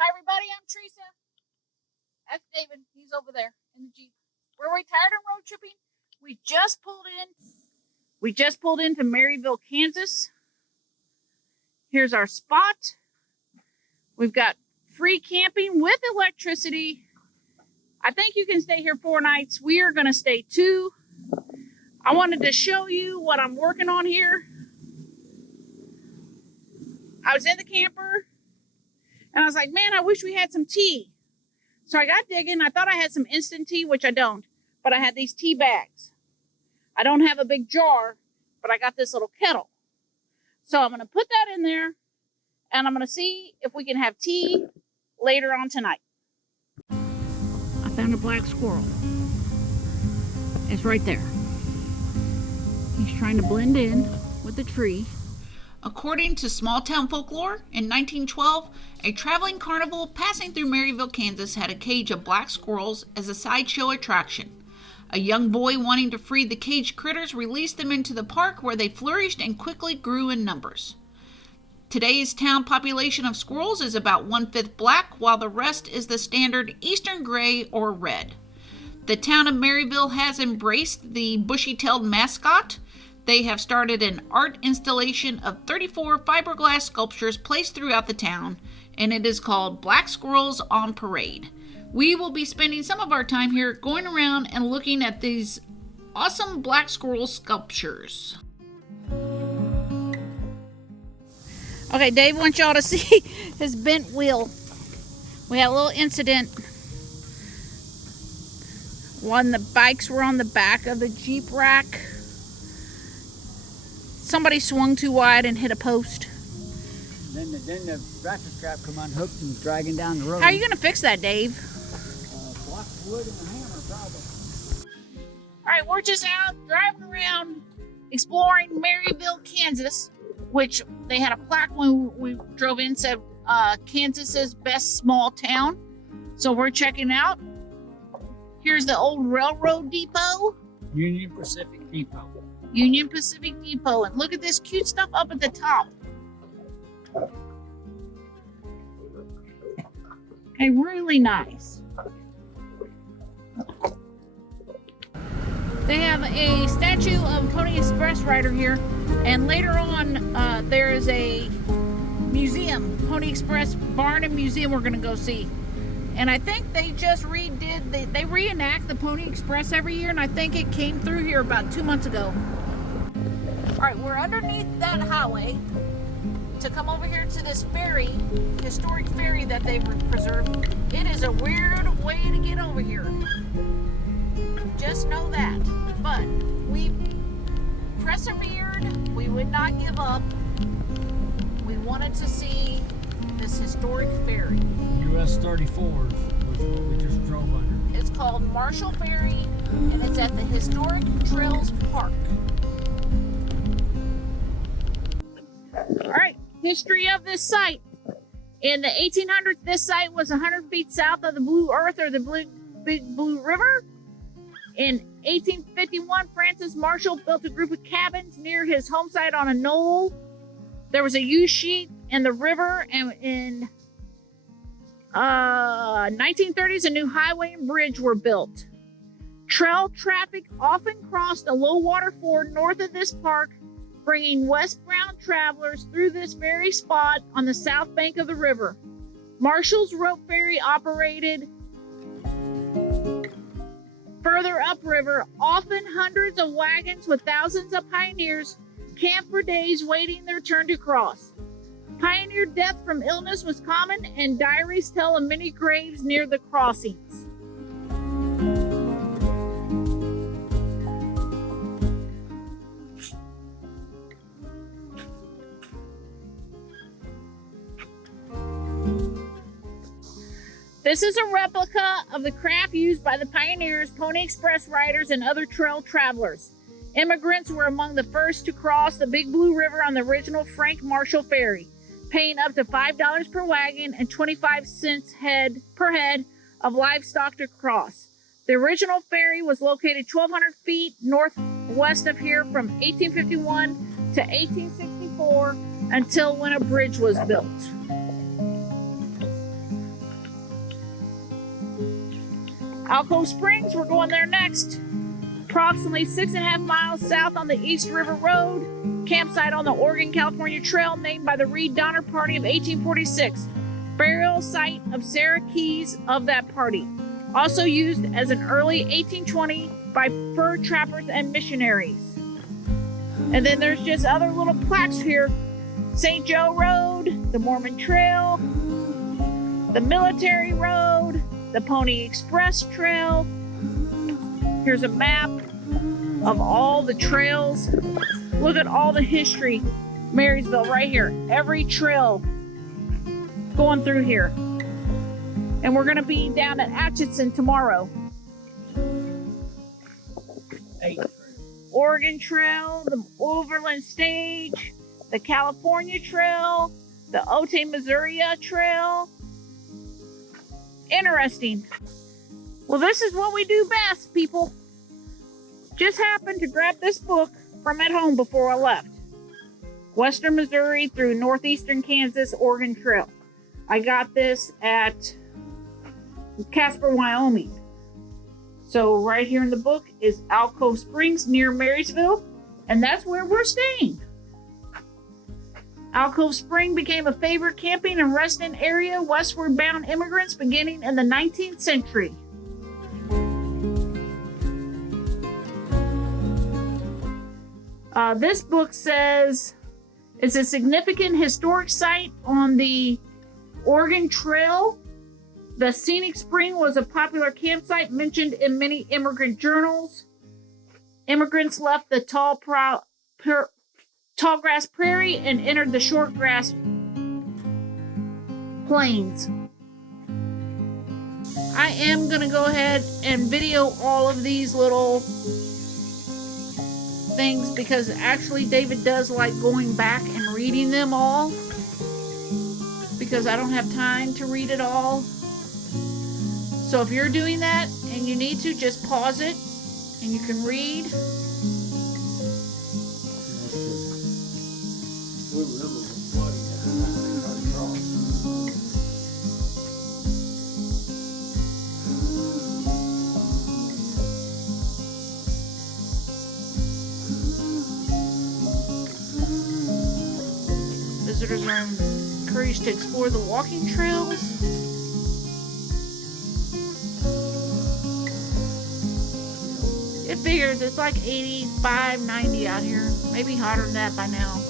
Hi everybody, I'm Teresa. That's David. He's over there in the Jeep. We're retired and road tripping. We just pulled into Marysville, Kansas. Here's our spot. We've got free camping with electricity. I think you can stay here 4 nights. We are going to stay 2. I wanted to show you what I'm working on here. I was in the camper and I was like, man, I wish we had some tea. So I got digging. I thought I had some instant tea, which I don't, but I had these tea bags. I don't have a big jar, but I got this little kettle. So I'm going to put that in there and I'm going to see if we can have tea later on tonight. I found a black squirrel. It's right there. He's trying to blend in with the tree. According to small town folklore, in 1912, a traveling carnival passing through Marysville, Kansas had a cage of black squirrels as a sideshow attraction. A young boy wanting to free the caged critters released them into the park where they flourished and quickly grew in numbers. Today's town population of squirrels is about 1/5 black, while the rest is the standard eastern gray or red. The town of Marysville has embraced the bushy-tailed mascot. They have started an art installation of 34 fiberglass sculptures placed throughout the town, and it is called Black Squirrels on Parade. We will be spending some of our time here going around and looking at these awesome black squirrel sculptures. Okay, Dave wants y'all to see his bent wheel. We had a little incident. The bikes were on the back of the Jeep rack. Somebody swung too wide and hit a post. Then the ratchet strap come unhooked and dragging down the road. How are you going to fix that, Dave? Block of wood and a hammer, probably. All right, we're just out driving around exploring Marysville, Kansas, which they had a plaque when we drove in said Kansas's best small town. So we're checking out. Here's the old railroad depot. Union Pacific Depot. Union Pacific Depot. And look at this cute stuff up at the top. Okay, really nice. They have a statue of Pony Express rider here, and later on there is a museum, Pony Express barn and museum we're going to go see. And I think they just they reenact the Pony Express every year, and I think it came through here about 2 months ago. All right, we're underneath that highway to come over here to this ferry, historic ferry that they've preserved. It is a weird way to get over here. Just know that. But we persevered. We would not give up. We wanted to see this historic ferry. US 34 was what we just drove under. It's called Marshall Ferry, and it's at the Historic Trails Park. All right, history of this site. In the 1800s, this site was 100 feet south of the Blue Earth, or the Big Blue River. In 1851, Francis Marshall built a group of cabins near his home site on a knoll. There was a U-sheet in the river, and in 1930s, a new highway and bridge were built. Trail traffic often crossed a low water ford north of this park, bringing westbound travelers through this very spot on the south bank of the river. Marshall's rope ferry operated further upriver. Often hundreds of wagons with thousands of pioneers camped for days waiting their turn to cross. Pioneer death from illness was common, and diaries tell of many graves near the crossings. This is a replica of the craft used by the pioneers, Pony Express riders, and other trail travelers. Immigrants were among the first to cross the Big Blue River on the original Frank Marshall ferry, paying up to $5 per wagon and 25 cents per head of livestock to cross. The original ferry was located 1,200 feet northwest of here from 1851 to 1864 until when a bridge was built. Alcove Springs, we're going there next. Approximately 6.5 miles south on the East River Road. Campsite on the Oregon-California Trail named by the Reed Donner Party of 1846. Burial site of Sarah Keys of that party. Also used as an early 1820 by fur trappers and missionaries. And then there's just other little plaques here. St. Joe Road, the Mormon Trail, the Military Road, the Pony Express Trail. Here's a map of all the trails. Look at all the history. Marysville right here. Every trail going through here. And we're going to be down at Atchison tomorrow. Oregon Trail, the Overland Stage, the California Trail, the Otay, Missouri Trail. Interesting. Well, this is what we do best, people. Just happened to grab this book from at home before I left. Western Missouri through northeastern Kansas, Oregon Trail. I got this at Casper, Wyoming. So right here in the book is Alcove Springs near Marysville, and that's where we're staying. Alcove Spring became a favorite camping and resting area westward bound immigrants beginning in the 19th century. This book says it's a significant historic site on the Oregon Trail. The scenic spring was a popular campsite mentioned in many immigrant journals. Immigrants left the tall grass prairie and entered the short grass plains. I am going to go ahead and video all of these little things because actually David does like going back and reading them all because I don't have time to read it all. So if you're doing that and you need to, just pause it and you can read. Visitors are encouraged to explore the walking trails. It figures it's like 85, 90 out here. Maybe hotter than that by now.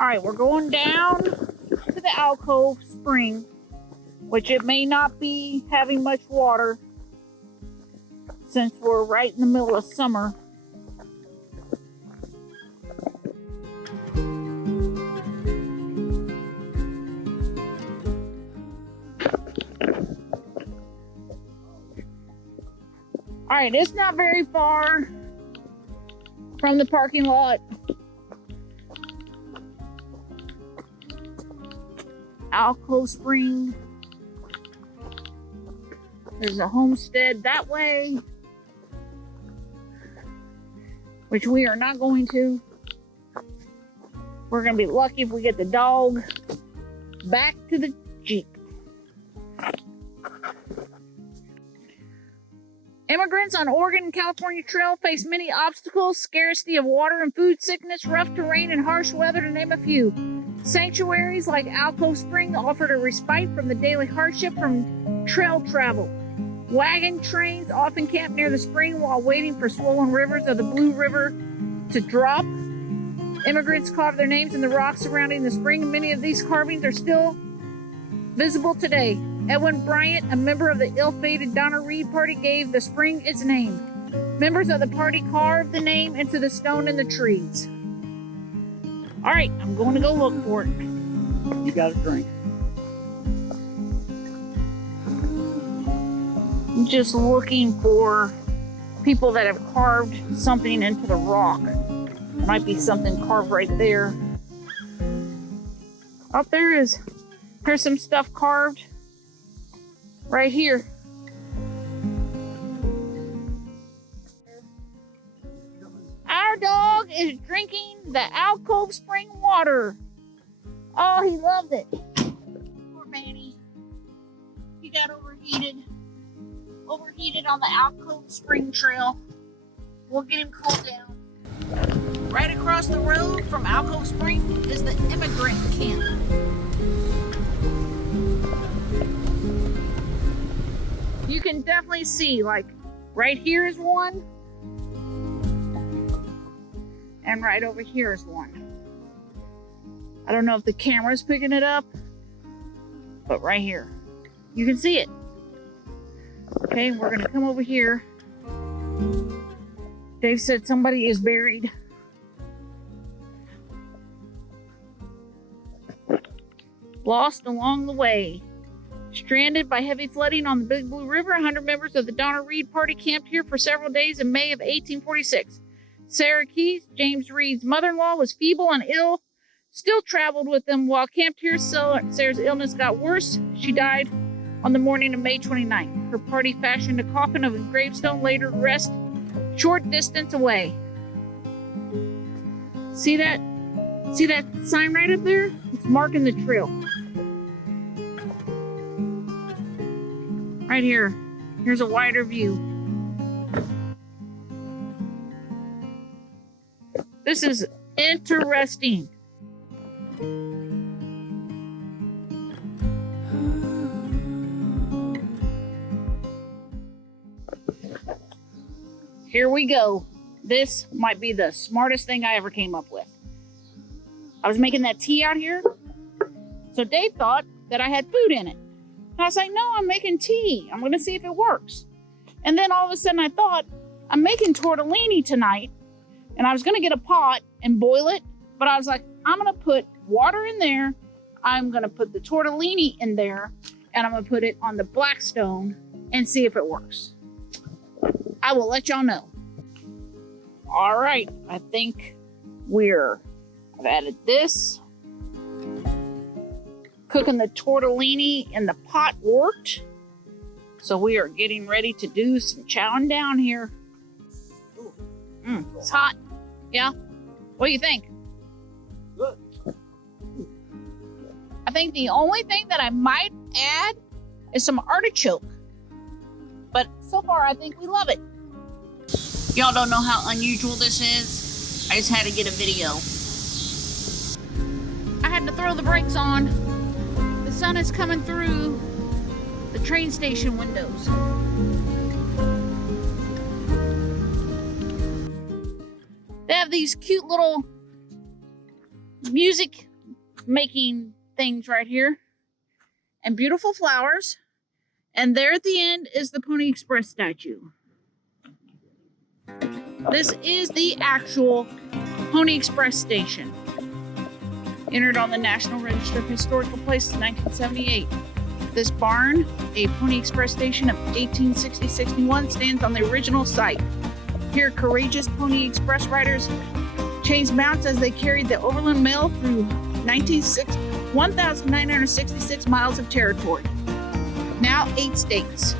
Alright, we're going down to the Alcove Spring, which it may not be having much water since we're right in the middle of summer. Alright, it's not very far from the parking lot. Alcove Spring. There's a homestead that way, which we are not going to. We're going to be lucky if we get the dog back to the Jeep. Immigrants on Oregon and California Trail face many obstacles: scarcity of water and food, sickness, rough terrain, and harsh weather, to name a few. Sanctuaries like Alcove Spring offered a respite from the daily hardship from trail travel. Wagon trains often camp near the spring while waiting for swollen rivers of the Blue River to drop. Immigrants carved their names in the rocks surrounding the spring, and many of these carvings are still visible today. Edwin Bryant, a member of the ill-fated Donner Reed Party, gave the spring its name. Members of the party carved the name into the stone in the trees. All right, I'm going to go look for it. You got a drink. I'm just looking for people that have carved something into the rock. Might be something carved right there. Oh, there is. Here's some stuff carved right here. Our dog is drinking the Alcove Spring water. Oh, he loves it. he got overheated on the Alcove Spring trail. We'll get him cooled down. Right across the road from Alcove Spring is the immigrant camp. You can definitely see, like, right here is one, and right over here is one. I don't know if the camera's picking it up, but right here, you can see it. Okay, we're gonna come over here. Dave said somebody is buried. Lost along the way. Stranded by heavy flooding on the Big Blue River, 100 members of the Donna Reed Party camped here for several days in May of 1846. Sarah Keys, James Reed's mother-in-law, was feeble and ill, still traveled with them while camped here. Sarah's illness got worse. She died on the morning of May 29th. Her party fashioned a coffin of a gravestone, later rest short distance away. See that? See that sign right up there? It's marking the trail. Right here. Here's a wider view. This is interesting. Here we go. This might be the smartest thing I ever came up with. I was making that tea out here. So Dave thought that I had food in it. And I was like, no, I'm making tea. I'm going to see if it works. And then all of a sudden I thought, I'm making tortellini tonight. And I was going to get a pot and boil it. But I was like, I'm going to put water in there. I'm going to put the tortellini in there. And I'm going to put it on the Blackstone and see if it works. I will let y'all know. All right, I think I've added this. Cooking the tortellini in the pot worked. So we are getting ready to do some chowing down here. It's hot. Yeah? What do you think? Good. I think the only thing that I might add is some artichoke. But so far, I think we love it. Y'all don't know how unusual this is. I just had to get a video. I had to throw the brakes on. The sun is coming through the train station windows. They have these cute little music making things right here. And beautiful flowers. And there at the end is the Pony Express statue. This is the actual Pony Express station. Entered on the National Register of Historical Places in 1978. This barn, a Pony Express station of 1860-61, stands on the original site. Here, courageous Pony Express riders changed mounts as they carried the overland mail through 1,966 miles of territory. Now 8 states.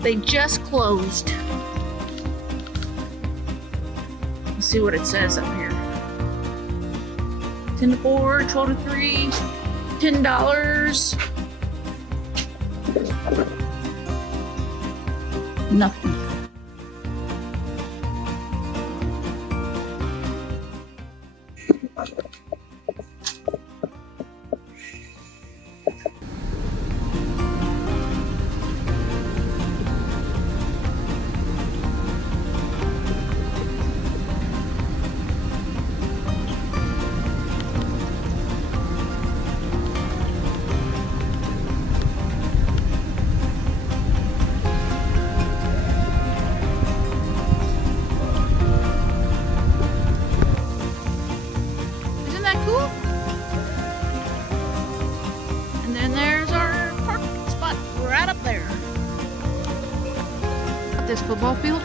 They just closed. Let's see what it says up here. 10 to 4, 12 to 3, $10. Nothing. This football field.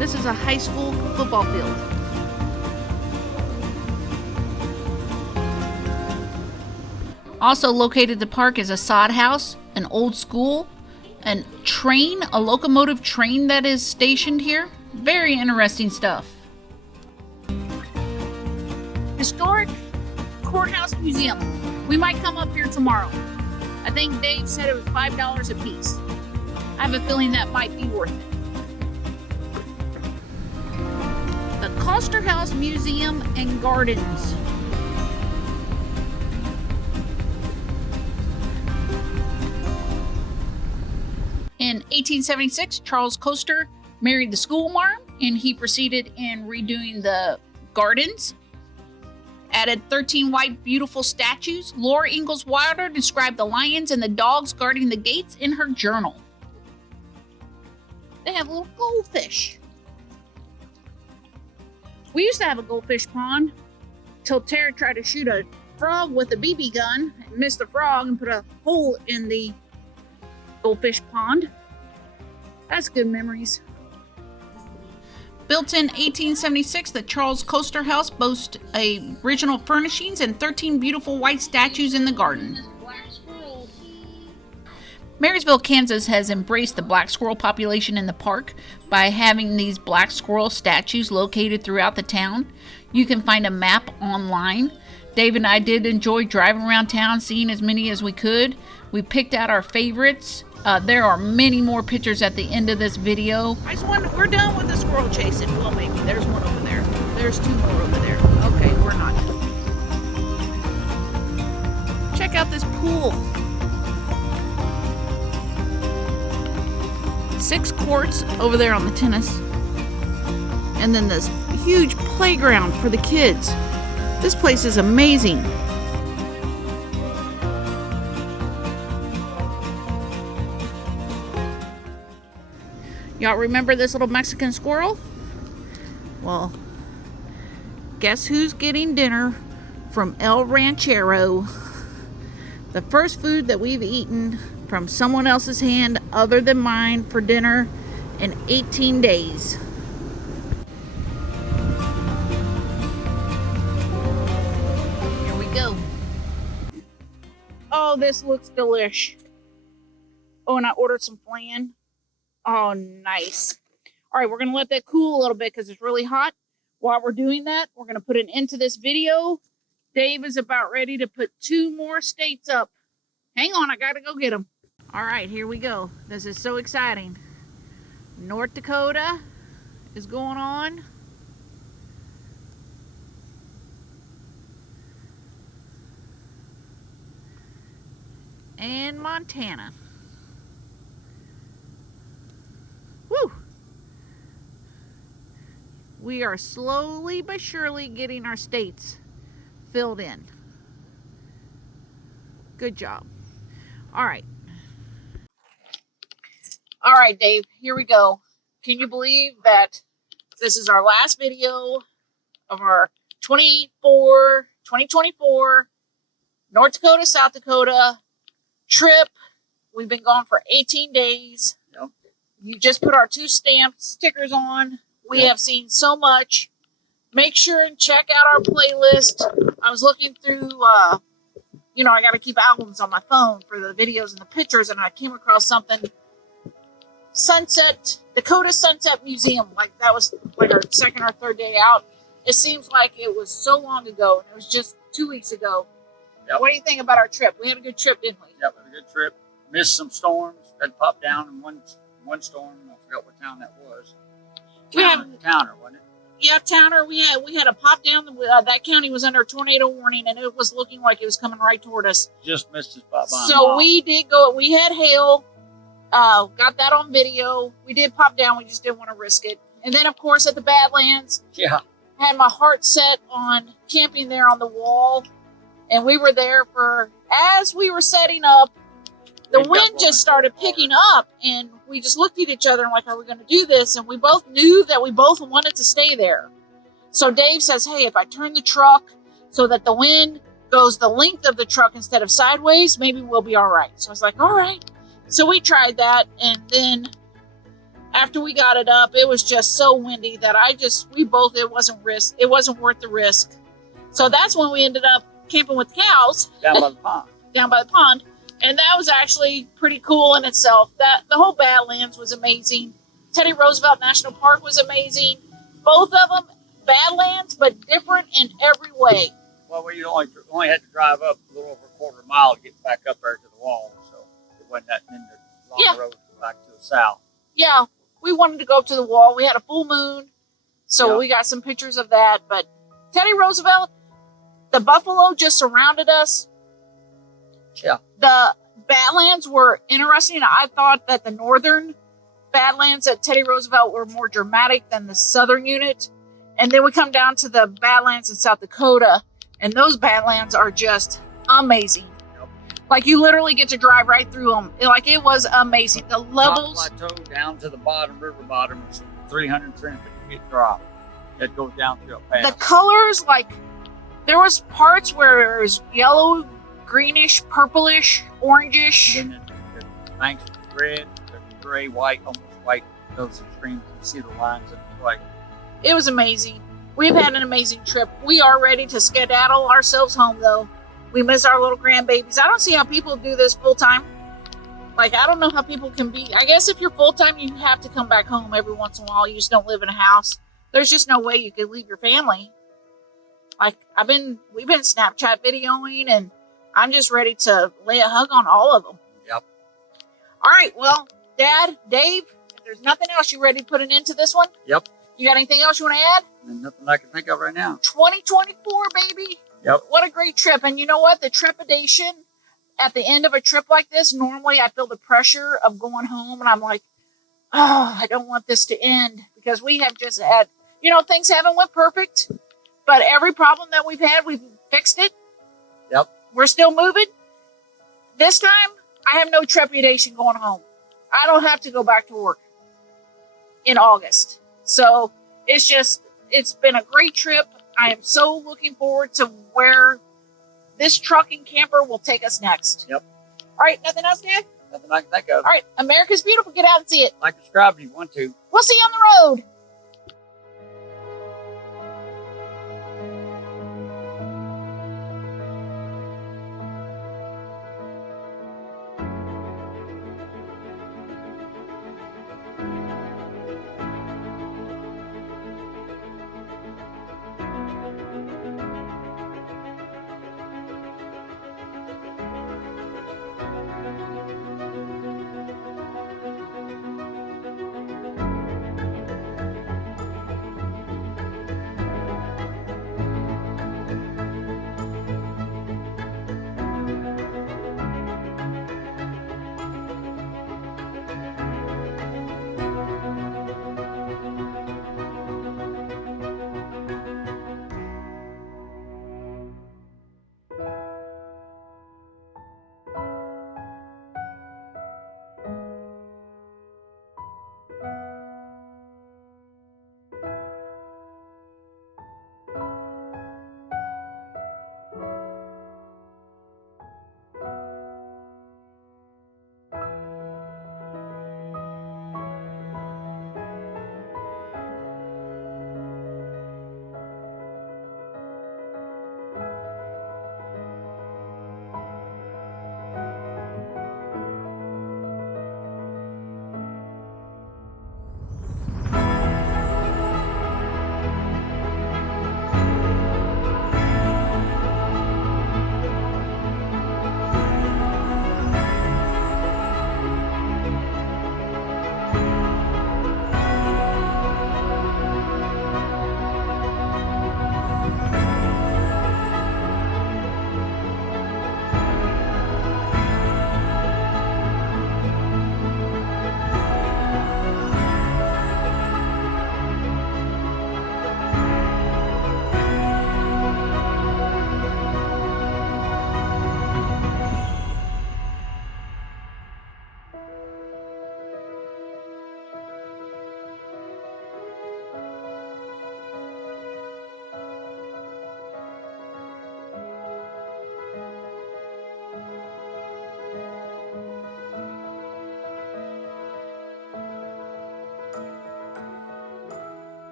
This is a high school football field. Also located at the park is a sod house, an old school, a train, a locomotive train that is stationed here. Very interesting stuff. Historic Courthouse Museum. We might come up here tomorrow. I think Dave said it was $5 a piece. I have a feeling that might be worth it. The Coster House Museum and Gardens. In 1876, Charles Coster married the schoolmarm, and he proceeded in redoing the gardens. Added 13 white beautiful statues. Laura Ingalls Wilder described the lions and the dogs guarding the gates in her journal. They have little goldfish. We used to have a goldfish pond till Tara tried to shoot a frog with a BB gun and missed the frog and put a hole in the goldfish pond. That's good memories. Built in 1876, the Charles Coster House boasts original furnishings and 13 beautiful white statues in the garden. Marysville, Kansas has embraced the black squirrel population in the park by having these black squirrel statues located throughout the town. You can find a map online. Dave and I did enjoy driving around town, seeing as many as we could. We picked out our favorites. There are many more pictures at the end of this video. I just wonder, we're done with the squirrel chasing. Well, maybe. There's one over there. There's two more over there. Okay, we're not. Check out this pool. 6 courts over there on the tennis. And then this huge playground for the kids. This place is amazing. Y'all remember this little Mexican squirrel? Well, guess who's getting dinner from El Ranchero? The first food that we've eaten from someone else's hand other than mine for dinner in 18 days. Here we go. Oh, this looks delish. Oh, and I ordered some flan. Oh, nice. All right, we're going to let that cool a little bit because it's really hot. While we're doing that, we're going to put an end to this video. Dave is about ready to put 2 more states up. Hang on, I got to go get them. All right, here we go. This is so exciting. North Dakota is going on. And Montana. Woo! We are slowly but surely getting our states filled in. Good job. All right. All right, Dave, here we go. Can you believe that this is our last video of our 2024 North Dakota, South Dakota trip? We've been gone for 18 days. Yep. You just put our 2 stamp stickers on. We have seen so much. Make sure and check out our playlist. I was looking through, I got to keep albums on my phone for the videos and the pictures, and I came across something. Dakota Sunset Museum. Like, that was like our 2nd or 3rd day out. It seems like it was so long ago, and it was just 2 weeks ago. Yep. What do you think about our trip? We had a good trip, didn't we? Yep, we had a good trip. Missed some storms. Had popped down in one storm. I forgot what town that was. Towner, wasn't it? Yeah, Towner. We had a pop down. That county was under a tornado warning, and it was looking like it was coming right toward us. Just missed us by a So mile. we did go. We had hail. Got that on video. We did pop down. We just didn't want to risk it. And then, of course, at the Badlands, Yeah. had my heart set on camping there on the wall. And we were there as we were setting up, the wind just started picking up, and we just looked at each other and like, are we going to do this? And we both knew that we both wanted to stay there. So Dave says, hey, if I turn the truck so that the wind goes the length of the truck instead of sideways, maybe we'll be all right. So I was like, all right. So we tried that, and then after we got it up, it was just so windy that it wasn't worth the risk. So that's when we ended up camping with cows Down by the pond. down by the pond. And that was actually pretty cool in itself. That the whole Badlands was amazing. Teddy Roosevelt National Park was amazing. Both of them Badlands, but different in every way. Well, we only had to drive up a little over a 1/4 mile to get back up there to the walls. wasn't that in the long road back to the south. Yeah, we wanted to go up to the wall. We had a full moon, so we got some pictures of that. But Teddy Roosevelt, the buffalo just surrounded us. Yeah. The Badlands were interesting. I thought that the northern Badlands at Teddy Roosevelt were more dramatic than the southern unit. And then we come down to the Badlands in South Dakota, and those Badlands are just amazing. Yep. Like, you literally get to drive right through them. Like, it was amazing. The levels. Top plateau down to the bottom, river bottom, is 350 feet drop. It goes down through a pass. The colors, like, there was parts where it was yellow, greenish, purplish, orangish. And then the banks were red, gray, white, almost white. Those extremes, you see the lines in the white. It was amazing. We've had an amazing trip. We are ready to skedaddle ourselves home, though. We miss our little grandbabies. I don't see how people do this full time. Like, I don't know how people can be. I guess if you're full time, you have to come back home every once in a while. You just don't live in a house. There's just no way you could leave your family. Like, we've been Snapchat videoing, and I'm just ready to lay a hug on all of them. Yep. All right, well, Dad, Dave, if there's nothing else, you ready to put an end to this one? Yep. You got anything else you want to add? And nothing I can think of right now. 2024, baby. Yep. What a great trip. And you know what? The trepidation at the end of a trip like this, normally I feel the pressure of going home, and I'm like, oh, I don't want this to end, because we have just had, things haven't went perfect, but every problem that we've had, we've fixed it. Yep. We're still moving. This time, I have no trepidation going home. I don't have to go back to work in August. So it's been a great trip. I am so looking forward to where this trucking camper will take us next. Yep. All right, nothing else, Dad? Nothing I can think of. All right, America's beautiful. Get out and see it. Like, subscribe if you want to. We'll see you on the road.